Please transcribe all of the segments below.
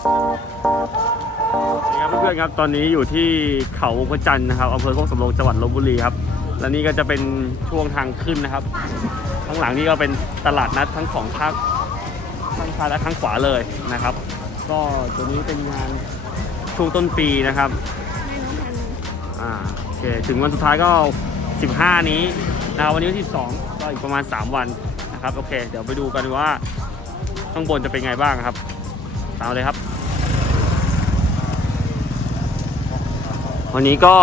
นี่ครับเพื่อนๆครับตอนนี้อยู่ที่เขาพระจันทร์นะครับอำเภอโคกสำโรงจังหวัดลบบุรีครับและนี่ก็จะเป็นช่วงทางขึ้นนะครับ ข้างหลังนี่ก็เป็นตลาดนัดทั้งสองข้างข้างซ้ายและข้างขวาเลยนะครับ ก็ตัวนี้เป็นงานช่วงต้นปีนะครับอ่าโอเคถึงวันสุดท้ายก็ 15 นี้นะครับวันนี้วันที่2ก็อีกประมาณ 3 วันนะครับโอเค เดี๋ยวไปดูกันว่าข้างบนจะเป็นไงบ้างครับตามเลยครับ วันนี้ก็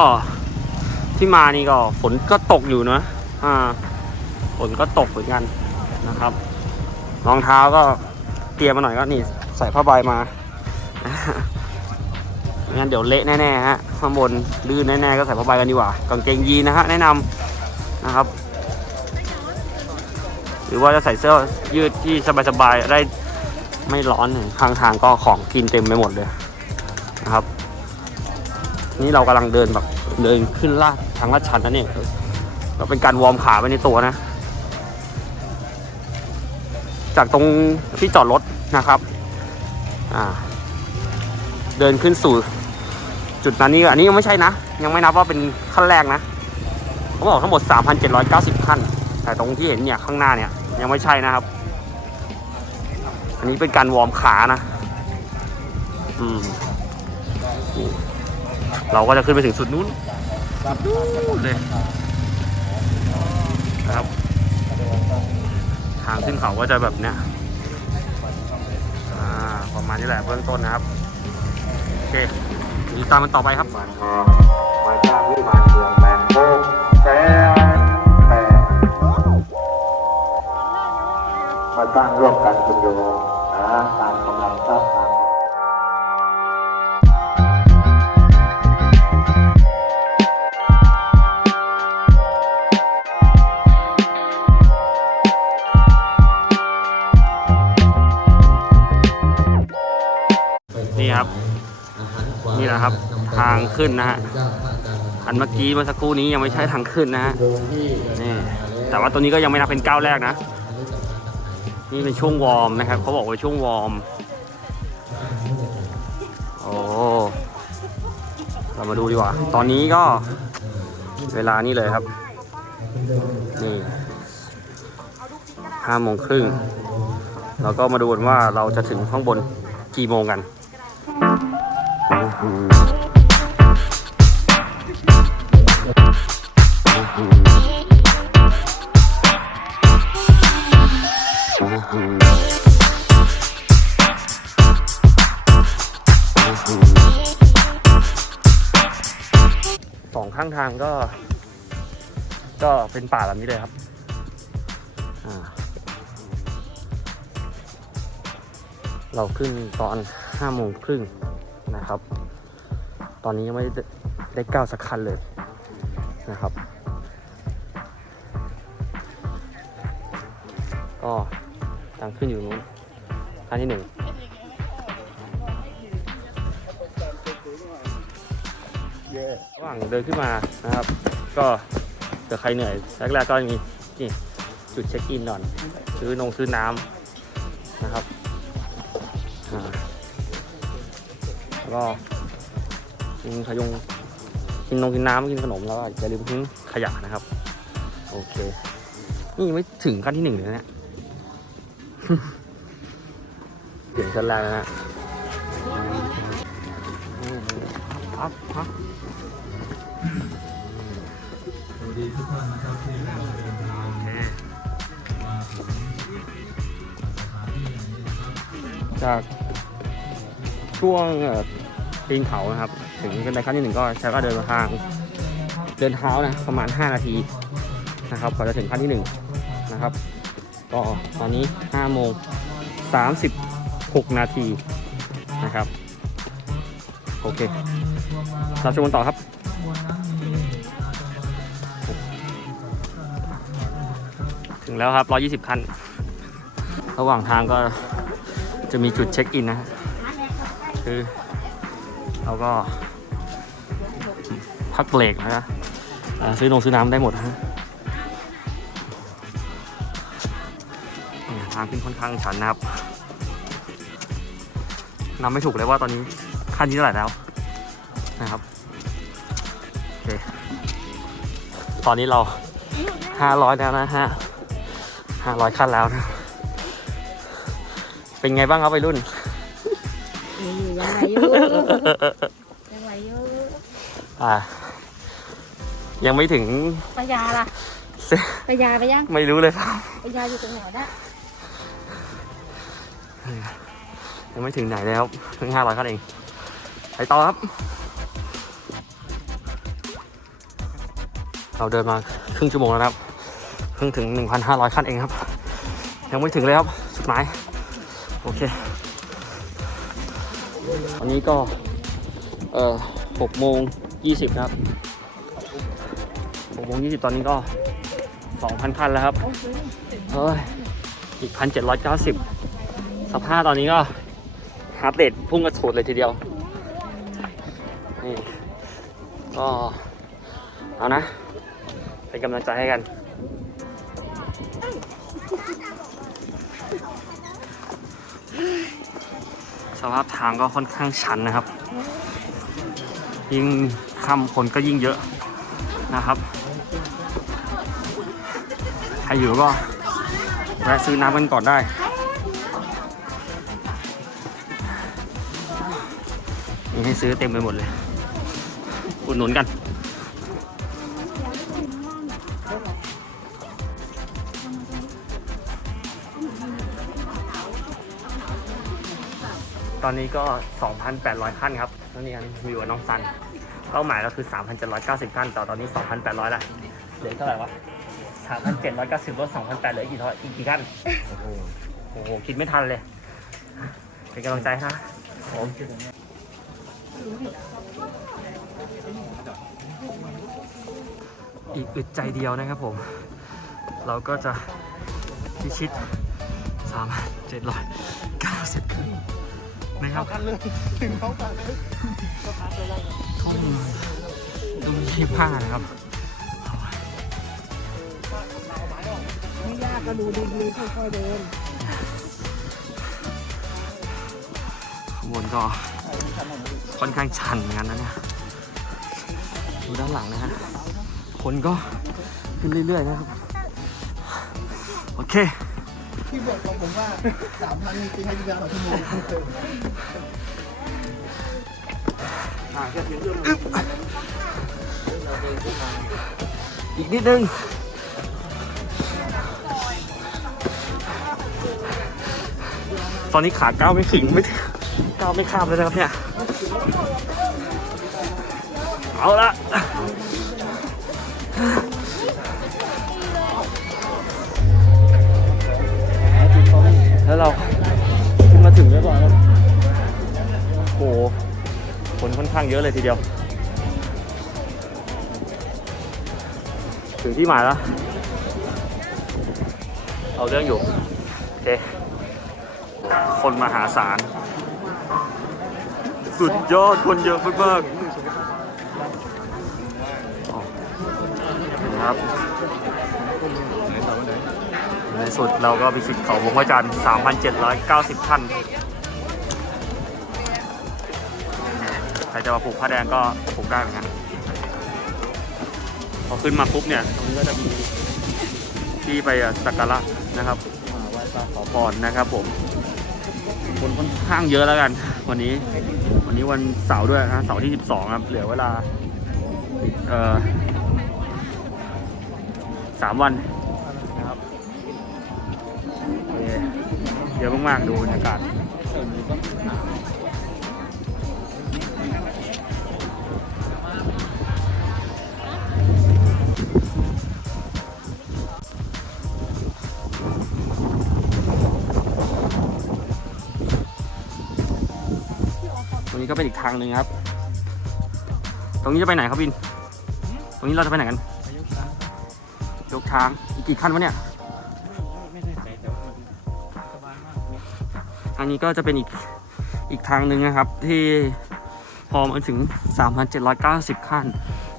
ที่มานี่ก็ฝนก็ตกอยู่นะอ่าฝนก็ตกเหมือนกันนะครับรองเท้าก็เตรียมมาหน่อยก็นี่ใส่ผ้าใบมาไม่งั้นเดี๋ยวเละแน่ๆฮะข้างบนลื่นแน่ๆก็ใส่ผ้าใบกันดีกว่ากางเกงยีนนะฮะแนะนำนะครับ หรือว่าจะใส่เสื้อยืดที่สบายๆได้ไม่ร้อนข้างทางก็ของกินเต็มไปหมดเลยนะครับ นี่เรากำลังเดินแบบเดินขึ้นลาดทางลาดชันนะเนี่ยก็เป็นการวอร์มขาไปในตัวนะ จากตรงที่จอดรถนะครับอ่าเดินขึ้นสู่จุดนั้นนี่อันนี้ยังไม่ใช่นะ ยังไม่นับว่าเป็นขั้นแรกนะเขาบอกทั้งหมด 3,790 ขั้น แต่ตรงที่เห็นเนี่ยข้างหน้าเนี่ยยังไม่ใช่นะครับ อันนี้เป็นการวอร์มขานะ อืม เราก็จะขึ้นไปถึงสุดนู้นนู้นเลยนะครับ ทางขึ้นเขาก็จะแบบเนี้ยประมาณนี้แหละเบื้องต้นนะครับ โอเคติดตามมันต่อไปครับมันทองมาจากวิมานเมืองแมนโคกแสนแปดมาสร้างร่วมกันคุณโยนะตามกำลังทรัพย์ นะครับ ทางขึ้นนะฮะอันเมื่อกี้เมื่อสักครู่นี้ยังไม่ใช่ทางขึ้นนะฮะนี่แต่ว่าตัวนี้ก็ยังไม่นับเป็นก้าวแรกนะ นี่เป็นช่วงวอร์มนะครับเขาบอกว่าช่วงวอร์มโอ้เรามาดูดีกว่า ตอนนี้ก็เวลานี่เลยครับ นี่ห้าโมงครึ่งเราก็มาดูกันว่าเราจะถึงข้างบนกี่โมงกัน สองข้างทางก็ ก็เป็นป่าแบบนี้เลยครับอ่าเราขึ้นตอนห้าโมงครึ่ง นะครับ ตอนนี้ยังไม่ได้ได้ก้าวสักคันเลยนะครับ ก็ทางขึ้นอยู่นู้นขั้นที่หนึ่งระหว่างเดินขึ้นมานะครับ ก็เกิดใครเหนื่อยแรกๆก็มีนี่จุดเช็คอินก่อน ซื้อนงซื้อน้ำ แล้วก็กินขยงกินนงกินน้ำกินขนมแล้วก็อย่าลืมทิ้งขยะนะครับ โอเค นี่ไม่ถึงขั้นที่หนึ่งเลยนะเนี่ยถึงขั้นแรกแล้วนะอืมครับครับจาก ช่วงปีนเขานะครับ ถึงกันในขั้นที่หนึ่งก็ใช้ก็เดินทาง เดินเท้านะประมาณ 5 นาทีนะครับกว่าจะถึงขั้นที่1นะครับก็ตอนนี้5โมง36 นาทีนะครับโอเครับชมกันต่อครับถึงแล้วครับ 120ขั้นระหว่างทางก็จะมีจุดเช็คอินนะ คือเราก็ พักเบรกนะอ่าซื้อนงซื้อน้ำได้หมดนะฮะทางขึ้นค่อนข้างชันนะครับนำไม่ถูกเลยว่าตอนนี้ขั้นที่เท่าไหร่แล้วนะครับโอเคตอนนี้เราห้าร้อยแล้วนะฮะห้าร้อยขั้นแล้วนะ เป็นไงบ้างครับวัยรุ่น อยู่ยังไหวอยู่อ่า ยังไม่ถึงปยาล่ะเส้นปยาไปยังไม่รู้เลยครับปยาอยู่ตรงไหนนะยังไม่ถึงไหนเลยครับเพิ่งห้าร้อยขั้นเองไปต่อครับ เราเดินมาครึ่งชั่วโมงแล้วนะครับเพิ่งถึง 1,500 ขั้นเองครับ ยังไม่ถึงเลยครับจุดหมาย โอเคันนี้ก็ เอ่อ6โมง20ครับ6โมง20ตอนนี้ก็2,000ขั้นแล้วครับเฮ้ยอีก1,790สภาพตอนนี้ก็ฮาร์ดเรทพุ่งกระฉูดเลยทีเดียว นี่ ก็ เอานะ เป็นกำลังใจให้กัน สภาพทางก็ค่อนข้างชันนะครับ ยิ่งค่ำคนก็ยิ่งเยอะนะครับใครอยู่ก็แวะซื้อน้ำกันก่อนได้มีให้ซื้อเต็มไปหมดเลย อุดหนุนกัน อนนี้ก็ 2,800 ขั้นครับแล้วนี่กันวิวกับน้องซัน เป้าหมายเราคือ 3,790 ขั้น ต่อตอนนี้ 2,800ละเหลือเท่าไหร่วะ 3,790ลด2,800เหลืออีกกี่เท่าอีกกี่ขั้น โอ้โหโอ้โห คิดไม่ทันเลย เป็นกำลังใจนะผมอีกอึดใจเดียวนะครับผม เราก็จะพิชิต3,790ขึ้น นะครับกันเลยถึงเขากันเลยข้อมูลตรงนี้ผ้านะครับไม่ยากก็ดูดีๆค่อยๆเดินข้างบนก็ค่อนข้างชันเหมือนกันนะเนี่ยดูด้านหลังนะฮะคนก็ขึ้นเรื่อยๆนะครับ โอเค ที่บอกกับผมว่าสามพันมีปีให้เวลาต่อชั่วโมงอีกนิดนึงตอนนี้ขาก้าวไม่ถึงไม่ก้าวไม่ข้ามเลยนะครับเนี่ยเอาละ แล้วเราขึ้นมาถึงเรียบร้อยแล้วโอ้โหคนค่อนข้างเยอะเลยทีเดียว ถึงที่หมายแล้ว เอาเรื่องอยู่ โอเค คนมหาศาล สุดยอดคนเยอะมากๆครับ สุดเราก็พิชิตเขาวงพระจันทร์3,790ขั้นใครจะมาปลูกผ้าแดงก็ปลูกได้เหมือนกันพอขึ้นมาปุ๊บเนี่ยตรงนี้ก็จะมีที่ไปสักการะนะครับไหว้พระขอพรนะครับผมคนค่อนข้างเยอะแล้วกัน วันนี้ วันนี้วันเสาร์ด้วยนะเสาร์ที่ 12 ครับ เหลือเวลาเอ่อสามวัน เยอะมากๆดูบรรยากาศตรงนี้ก็เป็นอีกทางหนึ่งครับ ตรงนี้จะไปไหนครับบิน ตรงนี้เราจะไปไหนกัน ยกช้าง อีกกี่ขั้นวะเนี่ย ทางนี้ก็จะเป็นอีกอีกทางหนึ่งนะครับที่พอมาถึง 3,790 ขั้น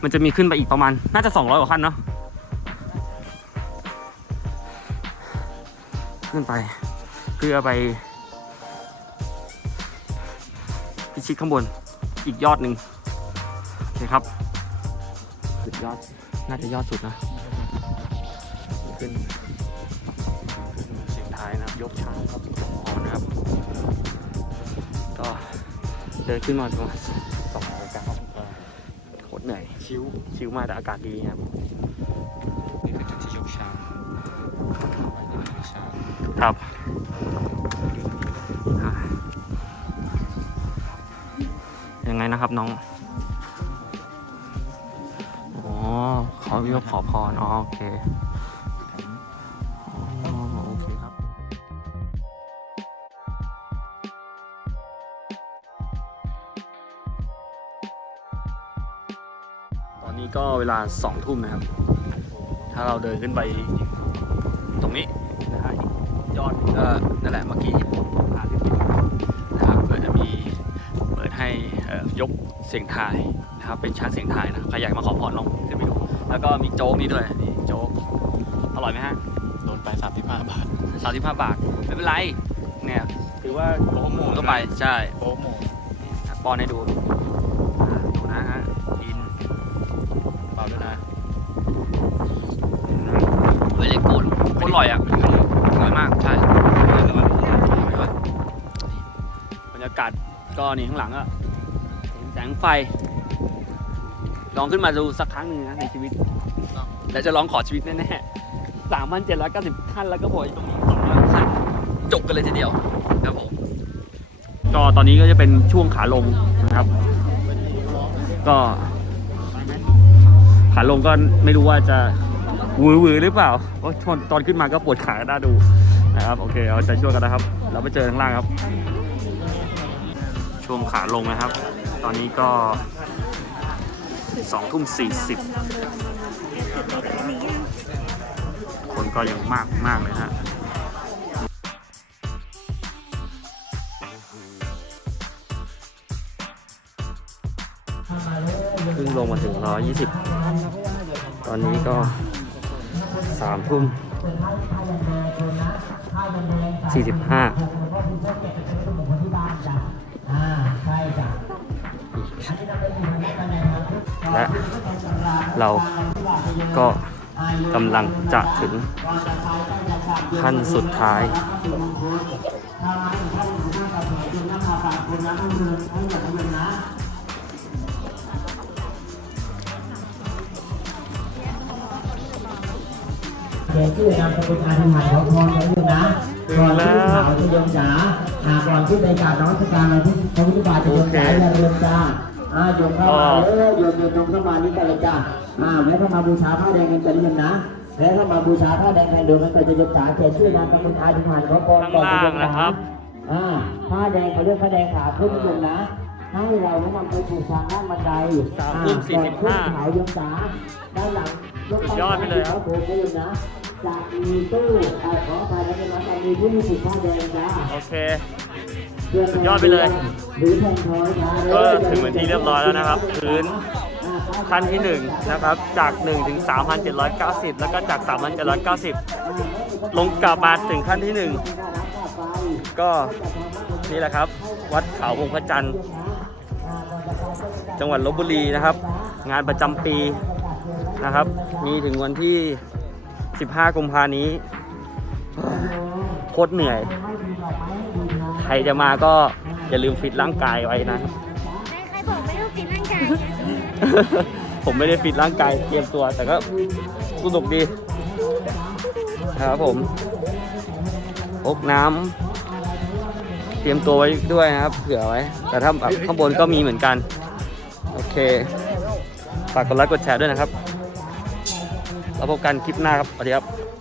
มันจะมีขึ้นไปอีกประมาณ น่าจะ 200 กว่าขั้นเนาะขึ้นไปเพื่อไป พิชิตข้างบนอีกยอดหนึ่งโอเคครับสุดยอด น่าจะยอดสุดนะขึ้นขึ้นเสียงท้ายนะครับ ยกช้างครับอ๋อนะครับ ก็เดินขึ้นมาประมาณสองร้อยเก้าโคตรเหนื่อย ชิวชิวมากแต่อากาศดีครับนี่คือจุดที่ยกช้างไปนี่คือช้างครับอะยังไงนะครับน้องอ๋อเขาเรียกขอพรอ๋อโอเค นนี้ก็เวลาสองทุ่มนะครับ ถ้าเราเดินขึ้นไปตรงนี้นะฮะยอดก็นั่นแหละเมื่อกี้ที่ผมพาขึ้นไปนะครับเพื่อจะมีเปิดให้เอ่อยกเสียงทายนะครับเป็นช้างเสียงทายนะใครอยากมาขอพรลองขึ้นไปดูแล้วก็มีโจ๊กนี่ด้วยนี่โจ๊กอร่อยไหมฮะโดนไปสามสิบห้าบาทสามสิบห้าบาทไม่เป็นไรเนี่ยถือว่าโอ้โหก็ไปใช่โป๊โมปอนให้ดูอ่าดูนะฮะอิน เปล่าด้วยนะเวลโกนโคตรอร่อยอะอร่อยมากใช่อร่อยมากบรรยากาศก็นี่ข้างหลังอะเห็นแสงไฟ ลองขึ้นมาดูสักครั้งหนึ่งนะในชีวิตแล้วจะลองขอชีวิตแน่ๆสามพันเจ็ดร้อยเก้าสิบขั้นแล้วก็บวกอีกตรงนี้สองร้อยขั้นจบกันเลยทีเดียวครับผมก็ตอนนี้ก็จะเป็นช่วงขาลงนะครับ ก็ ขาลงก็ไม่รู้ว่าจะวือวือหรือเปล่าเพราะตอนตอนขึ้นมาก็ปวดขาหน้าดูนะครับโอเคเอาใจช่วยกันนะครับ เราไปเจอข้างล่างครับ ช่วงขาลงนะครับ ตอนนี้ก็สองทุ่มสี่สิบคนก็ยังมากมากเลยฮะเพิ่งลงมาถึงร้อยยี่สิบ ตอนนี้ก็สามทุ่มสี่สิบห้าและเราก็กำลังจะถึงขั้นสุดท้าย ขียนชื่อนามสกุลอาธิมัยของพรไว้ด้วยนะก่อนที่ข่าวจะยมจ๋าอ่าก่อนที่ในการน้องสการเราที่พระพุทธบาทจะยมจ๋าอย่าลืมจ้าอ่าโยมเข้ามาเออโยมโยมตรงเข้ามานี่กันเลยจ้าอ่าแม้เข้ามาบูชาผ้าแดงกันจะนิยมนะแม้เข้ามาบูชาผ้าแดงแทนดวงกันจะยมจ๋าเขียนชื่อนามสกุลอาธิมัยของพรข้างล่างนะครับอ่าผ้าแดงเขาเรียกผ้าแดงขาวเพื่อนิยมนะให้เราแนะนำไปผูกทางด้านบันไดสามทุ่มสี่สิบห้าอ่ก่อนขึ้นเขาโยมจ๋าด้านหลังสุดยอดไปเลยครับผมก็อยู่นะ จะมีตู้เอ่อขอภายในนะจะมีที่มีสีผ้าแดงจ้าโอเคเพื่อนสุดยอดไปเลย หรือแทงทอยจ้าก็ถึงเป็นที่เรียบร้อยแล้วนะครับพื้นขั้นที่1นะครับจาก1ถึง3,790 แล้วก็จาก 3,790 ลงกลับมาถึงขั้นที่ 1 ก็นี่แหละครับ วัดเขาวงพระจันทร์ จังหวัดลบบุรีนะครับ งานประจำปีนะครับ มีถึงวันที่ 15 กุมภานี้โคตรเหนื่อย ใครจะมาก็อย่าลืมฟิตร่างกายไว้นะ ใครบอกไม่ต้องฟิตร่างกายผมไม่ได้ฟิตร่างกายเตรียมตัว แต่ก็สนุกดีครับผมพกน้ำเตรียมตัวไว้ด้วยนะครับ เผื่อไว้ แต่ถ้าแบบข้างบนก็มีเหมือนกัน โอเค ฝากกดไลค์กดแชร์ด้วยนะครับ แล้วพบกันคลิปหน้าครับสวัสดีครับ